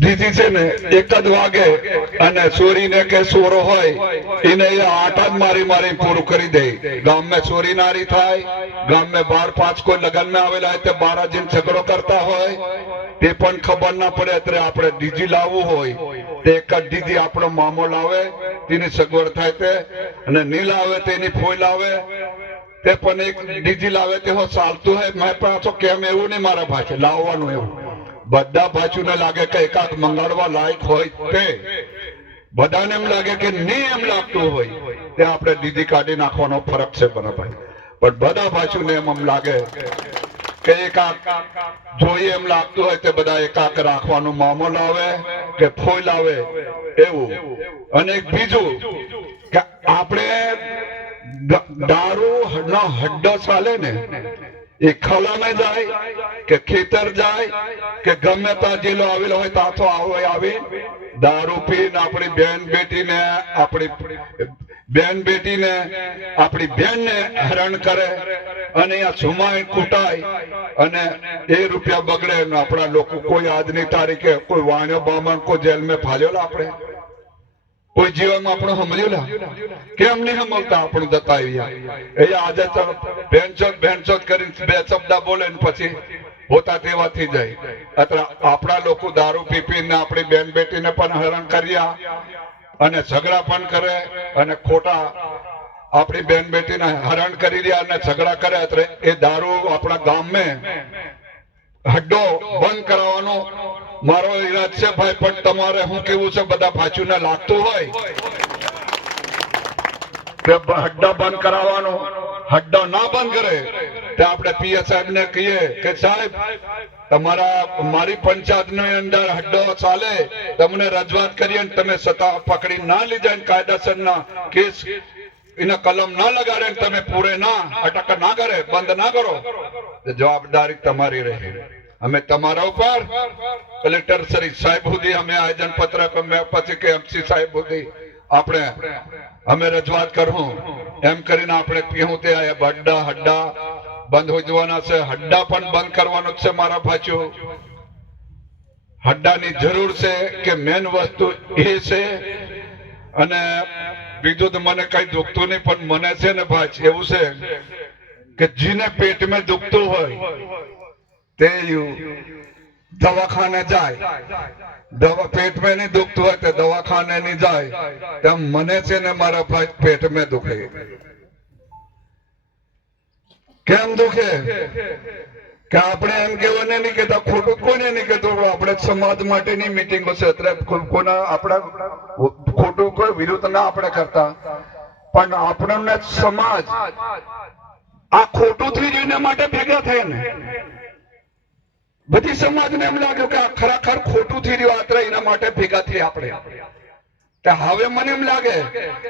દીદી છે ને, એક જ વાગે અને ચોરીને કે સોરો હોય, એને એ જ મારી મારી પૂરું કરી દે. ગામમાં ચોરી નારી થાય, ગામમાં બાર પાંચ કોઈ લગ્નમાં આવેલા હોય, તે બાર જઈને ઝઘડો કરતા હોય, તે પણ ખબર ના પડે ત્યારે આપણે ડીજી લાવવું હોય, તે એક જ ડીજી આપણો મામો લાવે, તેની સગવડ થાય તે, અને નહીં લાવે તેની ફોઈ લાવે, તે પણ એક ડીજી લાવે તે હો ચાલતું હોય, મેં પાછો કેમ એવું નહીં મારા ભાઈ લાવવાનું એવું. બધા ભાચુને લાગે કે એકાદ મંગાડવા લાયક હોય તે. બધાને એમ લાગે કે નહીં એમ લાગતું હોય તે આપણે દીદી કાઢી નાખવાનો ફરક છે બરાબર પણ બધા પાછું એમ એમ લાગે કે એકાક જોઈએ એમ લાગતું હોય તે બધા એકાક રાખવાનો મામો લાવે કે ફોઈ લાવે એવું. અને બીજું કે આપણે દારૂ ન હડ્ડો ચાલે ને એ ખલામાં જાય કે ખેતર જાય કે ગમે ત્યાં જિલ્લો આવેલો હોય તાથો તો આવે દારૂ પીને આપણી બેન બેટીને આપણી બેન બેટીને આપણી બેનને હરણ કરે અને આ સુમાય કૂટાય અને એ રૂપિયા બગડે આપણા લોકો કોઈ આજની તારીખે કોઈ વાણ્યો બામણ કોઈ જેલમાં ફાલ્યો આપણે. કોઈ જીવનમાં આપણું સમજ્યું કેમ નહીં સમજતા આપણું જતા આવ્યા એ આજે તો ભેંચોદ ભેંચોદ કરીને બે શબ્દ બોલે ને પછી હોતા તેવા જાય. અથવા આપણા લોકો દારૂ પી પીને આપણી બેન બેટીને પણ હેરાન કર્યા અને ઝઘડા પણ કરે અને ખોટા આપણી બેન બેટીને હેરાન કરી રહ્યા અને ઝઘડા કરે. એટલે એ દારૂ આપણા ગામમાં હડ્ડો બંધ કરાવવાનો મારો ઈરાદ છે ભાઈ, પણ તમારે હું કેવું છે, બધા ભાચું ને લાગતું હોય? હડ્ડા બંધ કરાવવાનો, હડ્ડા ના બંધ કરે, તો આપણે પીએ સાહેબ ને કહીએ કે, સાહેબ, તમારા, મારી પંચાયતની અંદર હડ્ડો ચાલે, તમને રજૂઆત કરીએ તમે સત્તા પકડી ના લીધા કાયદાસર ના કેસ, એના કલમ ના લગાડે તમે પૂરે ના, અટક ના કરે, બંધ ના કરો. જવાબદારી તમારી રહે. અમે તમારા ઉપર. કલેક્ટર શ્રી સાહેબ સુધી અમે આયોજન પત્રક પછી કે એમસી સાહેબ સુધી આપણે અમે રજૂઆત કરું એમ કરીને આપણે પીવું તે હડ્ડા હડ્ડા બંધ હોઈ જવાના છે. હડ્ડા પણ બંધ કરવાનો છે મારા પાછું હડ્ડાની જરૂર છે કે મેન વસ્તુ એ છે અને બીજું તો મને કઈ દુખતું નહીં, પણ મને છે ને ભાઈ, એવું છે કે જીને પેટમાં દુખતું હોય તે દવાખાને જાય. દવા પેટમાં નહીં દુખતું હોય તો દવાખાને નહીં જાય. તેમ મને છે ને મારા ભાઈ પેટમાં દુખે. કેમ દુખે? કે આપણે એમ કેવું નહીં કહેતા ખોટું કોને નહીં કહેતું આપણે સમાજ માટેની મીટિંગો છે કો- કોના આપણા ખોટું કોઈ વિરુદ્ધ ના આપણે કરતા. પણ આપણને સમાજ આ ખોટું થઈ રહ્યું માટે ભેગા થાય ને. બધી સમાજને એમ લાગ્યું કે આ ખરેખર ખોટું થઈ રહ્યું, આત્ર એના માટે ભેગા થઈ આપણે. હવે મને એમ લાગે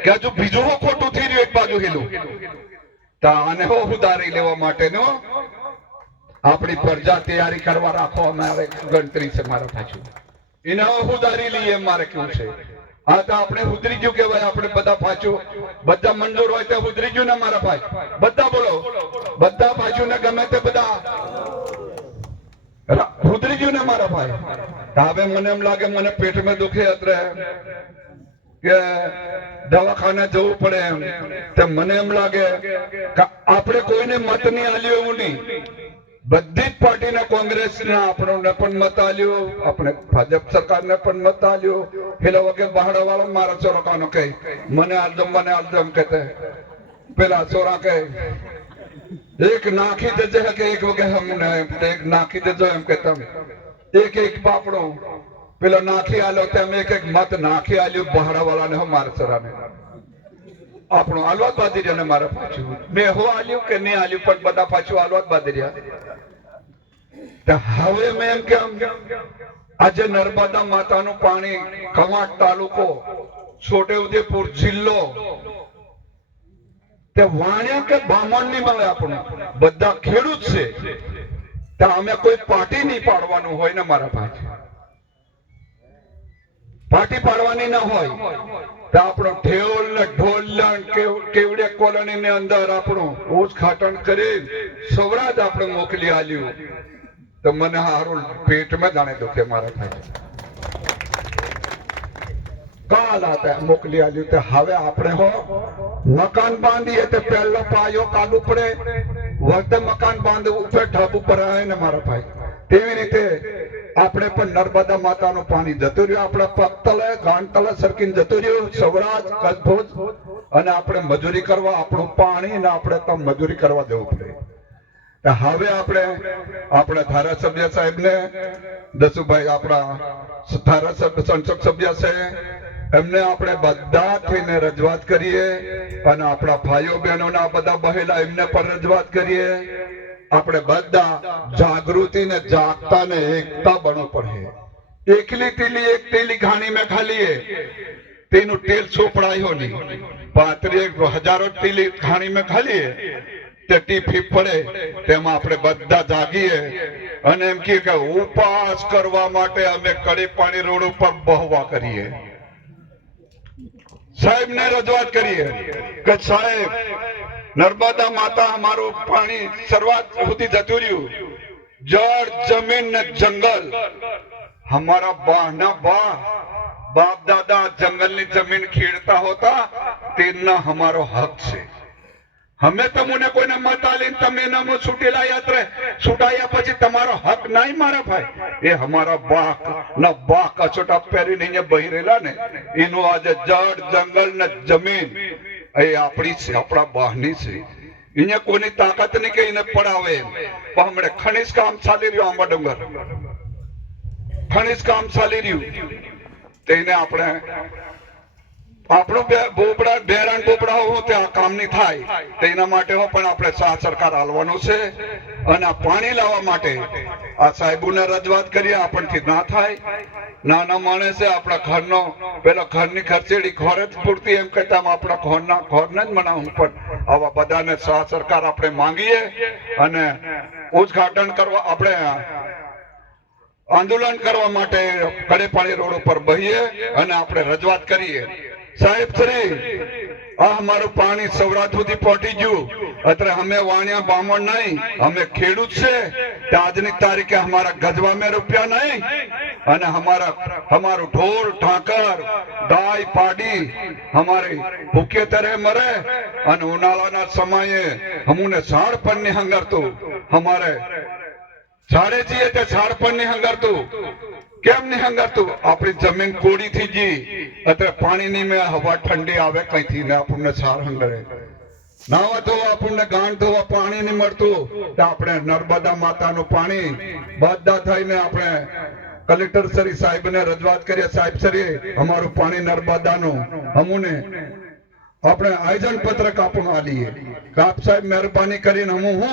કે હજુ બીજું ખોટું થઈ રહ્યું, એક બાજુ હિલું. આને ઉધારી લેવા માટેનો આપણી પ્રજા તૈયારી કરવા રાખો અમારે ગણતરી છે મારા પાછું એને ઉધારી લઈએ મારે કેવું છે? હા તો આપણે ઉધરી ગયું કેવાય આપણે બધા પાછું, બધા મંજૂર હોય તો ઉધરી ગયું ને મારા ભાઈ. બધા બોલો. બધા પાછું ને ગમે તે બધા ઉતરી ગયું ને મારા ભાઈ? હવે મને એમ લાગે, મને પેટમાં દુખે અત્રે. કે દવાખાને જવું પડે એમ. તે મને એમ લાગે કે આપણે કોઈને મત નહીં આલ્યો એવું નહીં. બધી જ પાર્ટીને કોંગ્રેસના આપણને પણ મત આલ્યો, આપણે ભાજપ સરકારને પણ મત આલ્યો. પેલા વગર બહાડા વાળો મારા ચોરકાનો કહે, મને આલદમ મને આલદમ કહેતે પેલા ચોરા કહે એક નાખી દેજે કે એક વગે હમને એક નાખી દેજો એમ કે તમે એક એક પાપડો પેલો નાખી આલો તેમ એક એક મત નાખી આલ્યું બહાડા વાળાને માર સરાને આપણો આલવાત બાંધી રહ્યા ને મારા પાછું મેં હો આલ્યું કે નહીં આલ્યું પણ બધા પાછું આલવાત બાંધી રહ્યા હવે મેં એમ કેમ આજે નર્મદા માતાનું પાણી કવાંટ તાલુકો છોટે ઉદેપુર જિલ્લો તે વાણ્યા કે બામણ નહીં મળે આપણને બધા ખેડૂત છે. તો અમે કોઈ પાર્ટી નહીં પાડવાનું હોય ને મારા ભાઈ. પાર્ટી પાડવાની ના હોય. તો આપણો ઢેલ ને ઢોલ કેવડે કોલોની ની અંદર આપણું ખાટણ કરી સૌરાજ આપણે મોકલી આલ્યું. તો મને હારું પેટમાં જાણે દુખે મારા ભાઈ. કાલ હતા મોકલી આલ્યું તે હવે આપણે હો મકાન બાંધીએ તે પહેલો પાયો કાઢવું પડે. વખતે મકાન બાંધવું ઉપર ઢબ ઉપર આવે ને મારા ભાઈ. તેવી રીતે આપણે પણ નર્મદા માતાનું પાણી જતું રહ્યું. આપણા પગતલે, ગાંઠતલે સરકીને જતું રહ્યું. સૌરાજ કદભોજ. અને આપણે મજૂરી કરવા, આપણું પાણી ને આપણે તો મજૂરી કરવા દેવું પડે. હવે આપણે આપણા ધારાસભ્ય સાહેબને, દસુભાઈ આપણા ધારાસભ્ય, સંસદ સભ્ય છે. એમને આપણે બધા થઈને રજૂઆત કરીએ અને આપણા ભાઈઓ બહેનોના બધા બહેલા એમને પણ રજૂઆત કરીએ. આપણે બધા જાગૃતિ ને જાગતા ને એકતા બનવું પડે. એકલી તીલી એક તીલી ઘાણી મેં ખાલીએ તેનું તેલ સોપડાયો નહીં. પાંત્રી હજારો તીલી ઘાણી મેં ખાલીએ તે ટીફી પડે, તેમાં આપણે બધા જાગીએ. અને એમ કે ઉપવાસ કરવા માટે અમે કડી પાણી રોડ ઉપર બહવા કરીએ. સાહેબને રજૂઆત કરીએ કે સાહેબ, નર્મદા માતા અમારું પાણી શરૂઆત સુધી જતું રહ્યું. જળ, જમીન ને જંગલ. અમારા બાના બા, બાપ દાદા જંગલની જમીન ખેડતા હોતા તેના અમારો હક છે. અમે તમને કોઈને મત આલીને તમે નામો છૂટેલા યાત્રા છૂટાયા પછી તમારો હક નહીં મારા ભાઈ એ અમારા બાક ના બાક અછોટા પહેરીને અહીંયા બહી રહેલા ને એનું આજે જળ જંગલ ને જમીન એ આપણી છે આપણા બાહની છે અહીંયા કોઈની તાકાત નહીં કે એને પડાવે. પણ હમણાં ખનિજ કામ ચાલી રહ્યું આંબા ડુંગર ખનિજ કામ ચાલી રહ્યું તેને આપણે આપણું બોબડા બેરાન બોબડા હું ત્યાં કામ નહીં થાય. તેના માટે પણ આપણે શાહ સરકાર હાલવાનું છે અને આ પાણી લાવવા માટે આ સાહેબોને રજૂઆત કરીએ, આપણથી ના થાય. નાના માણસે આપણા ઘરનો, પેલો ઘરની ખર્ચેડી ઘર જ પૂરતી એમ કહેતા આપણા ઘરના, ઘરને જ મનાવું, પણ આવા બધાને શાહ સરકાર આપણે માંગીએ અને ઉદ્ઘાટન કરવા, આપણે આંદોલન કરવા માટે કડેપાળી રોડ ઉપર બહીએ અને આપણે રજૂઆત કરીએ. સાહેબ શ્રી અમારું પાણી સૌરાષ્ટ્ર સુધી પહોંચી ગયું. અત્યારે અમે વાણિયા બામણ નહીં, અમે ખેડૂત છે. આજની તારીખે અમારા ગજવા મેં રૂપિયા નહીં. અને અમારા, અમારું ઢોર ઢાંકર દાય પાડી અમારી ભૂખે તરે મરે. અને ઉનાળાના સમયે હમુને ઝાડ પરની હંગરતું. અમારે ઝાડે જઈએ તે ઝાડ પર નહીં હંગારતું. કેમ નહીં હંગાતું? આપણી જમીન કોડી થઈ ગઈ અત્યારે પાણીની મેં હવા ઠંડી આવે કઈથી ને આપણને સાર હંગરે. નાવા ધોવા આપણને ગાંઠ ધોવા પાણી નહીં મળતું. તો આપણે નર્મદા માતાનું પાણી બધા થઈને આપણે કલેક્ટર શ્રી સાહેબને રજૂઆત કરીએ. સાહેબ શ્રી, અમારું પાણી નર્મદાનું. અમુને આપણે આયોજન પત્રક આપણું આલીએ. કાપ સાહેબ મહેરબાની કરીને હું હું